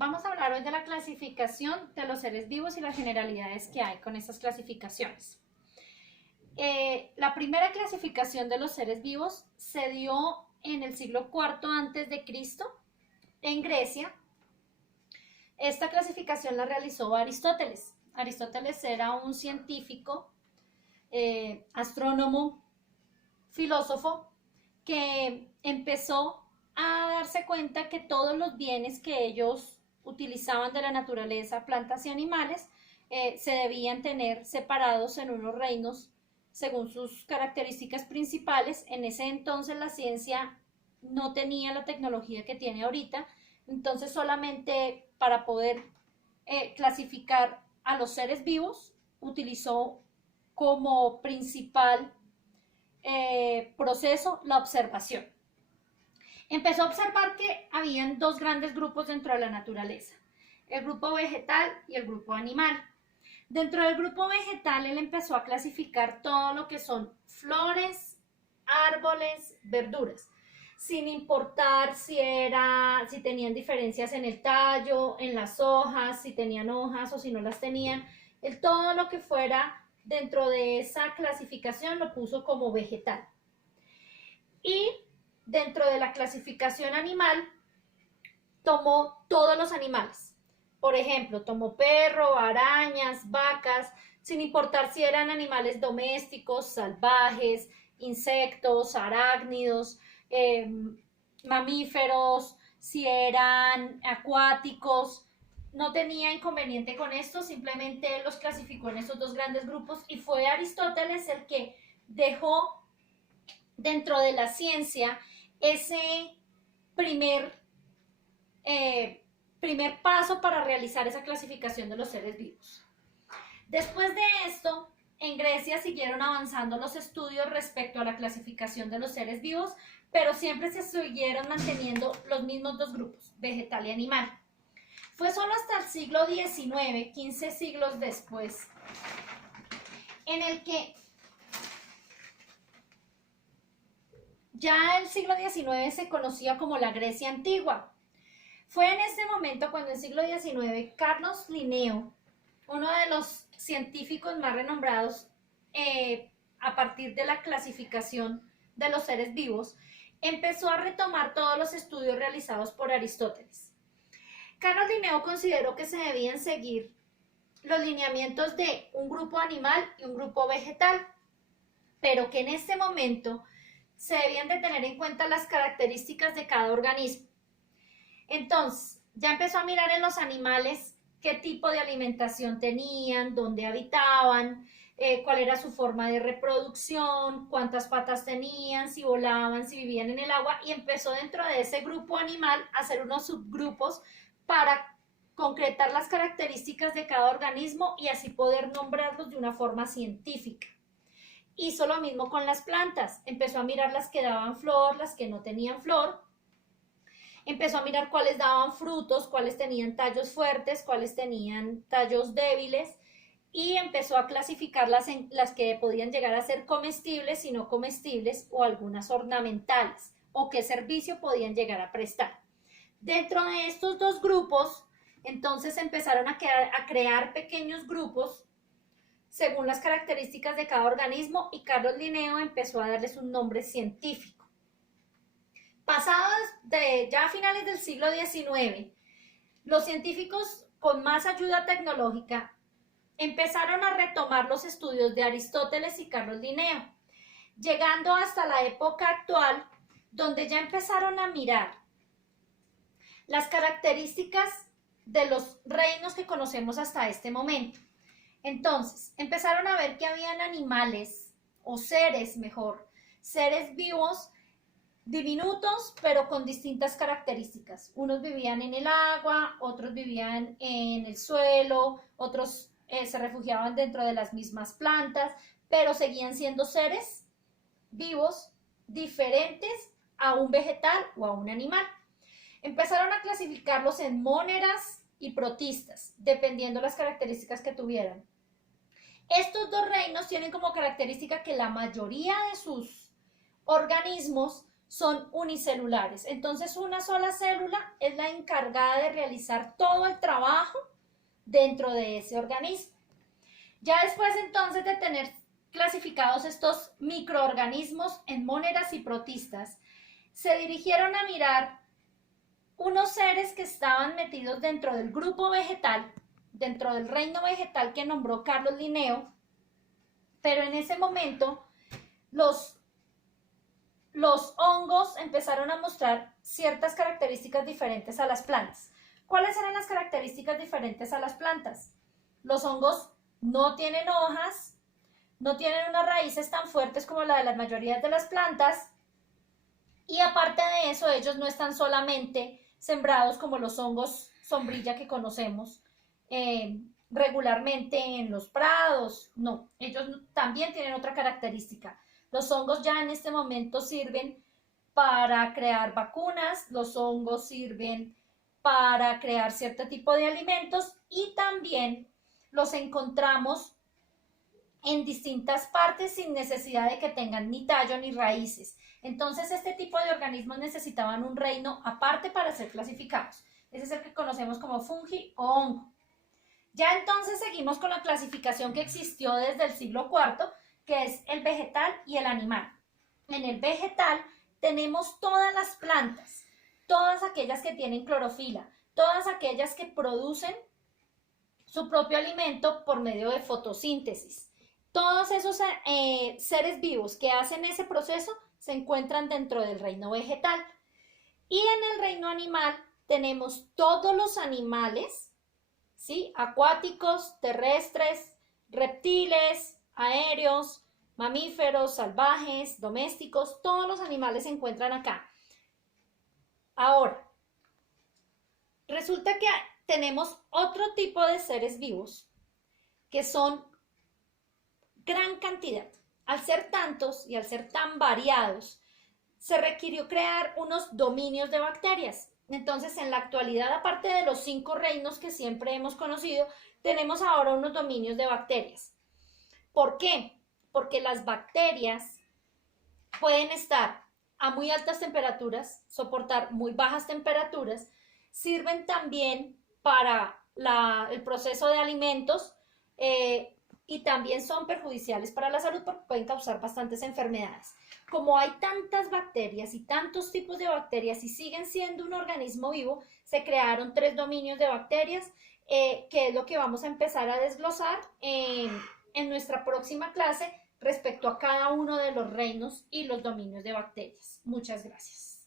Vamos a hablar hoy de la clasificación de los seres vivos y las generalidades que hay con esas clasificaciones. La primera clasificación de los seres vivos se dio en el siglo IV antes de Cristo en Grecia. Esta clasificación la realizó Aristóteles. Aristóteles era un científico, astrónomo, filósofo, que empezó a darse cuenta que todos los bienes que ellos utilizaban de la naturaleza, plantas y animales, se debían tener separados en unos reinos según sus características principales. En ese entonces la ciencia no tenía la tecnología que tiene ahorita, entonces solamente para poder clasificar a los seres vivos utilizó como principal proceso la observación. Empezó a observar que habían dos grandes grupos dentro de la naturaleza, el grupo vegetal y el grupo animal. Dentro del grupo vegetal él empezó a clasificar todo lo que son flores, árboles, verduras, sin importar si tenían diferencias en el tallo, en las hojas, si tenían hojas o si no las tenían. Todo lo que fuera dentro de esa clasificación lo puso como vegetal. Y dentro de la clasificación animal tomó todos los animales. Por ejemplo, tomó perro, arañas, vacas, sin importar si eran animales domésticos, salvajes, insectos, arácnidos, mamíferos, si eran acuáticos. No tenía inconveniente con esto, simplemente los clasificó en esos dos grandes grupos y fue Aristóteles el que dejó dentro de la ciencia ese primer paso para realizar esa clasificación de los seres vivos. Después de esto, en Grecia siguieron avanzando los estudios respecto a la clasificación de los seres vivos, pero siempre se siguieron manteniendo los mismos dos grupos, vegetal y animal. Fue solo hasta el siglo XIX, 15 siglos después, en el que ya el siglo XIX se conocía como la Grecia antigua. Fue en este momento cuando en el siglo XIX Carlos Linneo, uno de los científicos más renombrados a partir de la clasificación de los seres vivos, empezó a retomar todos los estudios realizados por Aristóteles. Carlos Linneo consideró que se debían seguir los lineamientos de un grupo animal y un grupo vegetal, pero que en este momento se debían de tener en cuenta las características de cada organismo. Entonces, ya empezó a mirar en los animales qué tipo de alimentación tenían, dónde habitaban, cuál era su forma de reproducción, cuántas patas tenían, si volaban, si vivían en el agua, y empezó dentro de ese grupo animal a hacer unos subgrupos para concretar las características de cada organismo y así poder nombrarlos de una forma científica. Hizo lo mismo con las plantas, empezó a mirar las que daban flor, las que no tenían flor, empezó a mirar cuáles daban frutos, cuáles tenían tallos fuertes, cuáles tenían tallos débiles, y empezó a clasificarlas en las que podían llegar a ser comestibles y no comestibles, o algunas ornamentales, o qué servicio podían llegar a prestar. Dentro de estos dos grupos, entonces empezaron a crear pequeños grupos según las características de cada organismo, y Carlos Linneo empezó a darles un nombre científico. Pasados ya a finales del siglo XIX, los científicos con más ayuda tecnológica empezaron a retomar los estudios de Aristóteles y Carlos Linneo, llegando hasta la época actual, donde ya empezaron a mirar las características de los reinos que conocemos hasta este momento. Entonces, empezaron a ver que habían animales, o seres mejor, seres vivos diminutos, pero con distintas características. Unos vivían en el agua, otros vivían en el suelo, otros se refugiaban dentro de las mismas plantas, pero seguían siendo seres vivos diferentes a un vegetal o a un animal. Empezaron a clasificarlos en móneras y protistas, dependiendo las características que tuvieran. Estos dos reinos tienen como característica que la mayoría de sus organismos son unicelulares. Entonces, una sola célula es la encargada de realizar todo el trabajo dentro de ese organismo. Ya después entonces de tener clasificados estos microorganismos en móneras y protistas, se dirigieron a mirar unos seres que estaban metidos dentro del grupo vegetal, dentro del reino vegetal que nombró Carlos Linneo, pero en ese momento los hongos empezaron a mostrar ciertas características diferentes a las plantas. ¿Cuáles eran las características diferentes a las plantas? Los hongos no tienen hojas, no tienen unas raíces tan fuertes como la de la mayoría de las plantas, y aparte de eso, ellos no están solamente sembrados como los hongos sombrilla que conocemos regularmente en los prados. No, ellos también tienen otra característica. Los hongos ya en este momento sirven para crear vacunas, los hongos sirven para crear cierto tipo de alimentos y también los encontramos en distintas partes sin necesidad de que tengan ni tallo ni raíces. Entonces, este tipo de organismos necesitaban un reino aparte para ser clasificados. Ese es el que conocemos como fungi o hongo. Ya entonces seguimos con la clasificación que existió desde el siglo IV, que es el vegetal y el animal. En el vegetal tenemos todas las plantas, todas aquellas que tienen clorofila, todas aquellas que producen su propio alimento por medio de fotosíntesis. Todos esos seres vivos que hacen ese proceso se encuentran dentro del reino vegetal. Y en el reino animal tenemos todos los animales, ¿sí? Acuáticos, terrestres, reptiles, aéreos, mamíferos, salvajes, domésticos, todos los animales se encuentran acá. Ahora, resulta que tenemos otro tipo de seres vivos que son gran cantidad. Al ser tantos y al ser tan variados, se requirió crear unos dominios de bacterias. Entonces, en la actualidad, aparte de los 5 reinos que siempre hemos conocido, tenemos ahora unos dominios de bacterias. ¿Por qué? Porque las bacterias pueden estar a muy altas temperaturas, soportar muy bajas temperaturas, sirven también para el proceso de alimentos, y también son perjudiciales para la salud porque pueden causar bastantes enfermedades. Como hay tantas bacterias y tantos tipos de bacterias y siguen siendo un organismo vivo, se crearon 3 dominios de bacterias, que es lo que vamos a empezar a desglosar en nuestra próxima clase respecto a cada uno de los reinos y los dominios de bacterias. Muchas gracias.